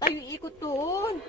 tayo ikot doon.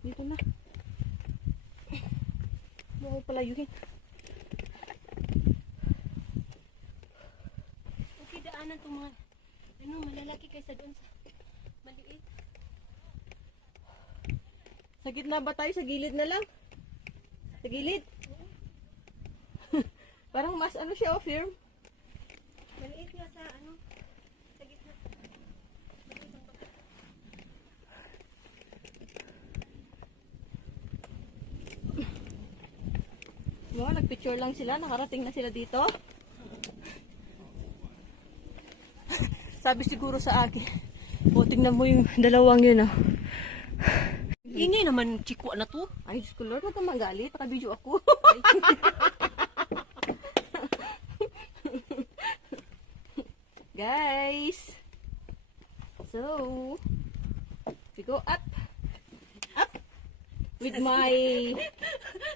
Dito na. Huwag palayuhin. Okay, daanan itong mga malalaki kaysa doon sa maliit. Sa gitna ba tayo? Sa gilid na lang? Sa gilid? Parang mas siya firm. Maliit nga sa sa gitna. Nagpicture lang sila, nakarating na sila dito. Sabi siguro sa akin, tingnan mo yung dalawang yun, Ingay naman, chiko na to. Ay, Diyos ko Lord, huwag kang magalit. Nakabidyo ako. Guys, so, we go up. Up. With my...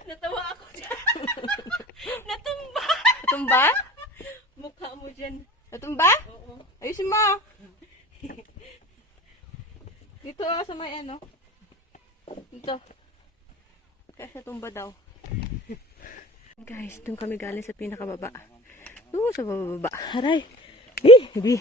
Natawa ako dyan. Natumba. Natumba? Mukha mo dyan. Natumba? Oo. Ayusin mo. Dito sa may Dito. Kasi tumba daw. Guys, doon kami galing sa pinakababa. Sa bababa. Haray. Bi.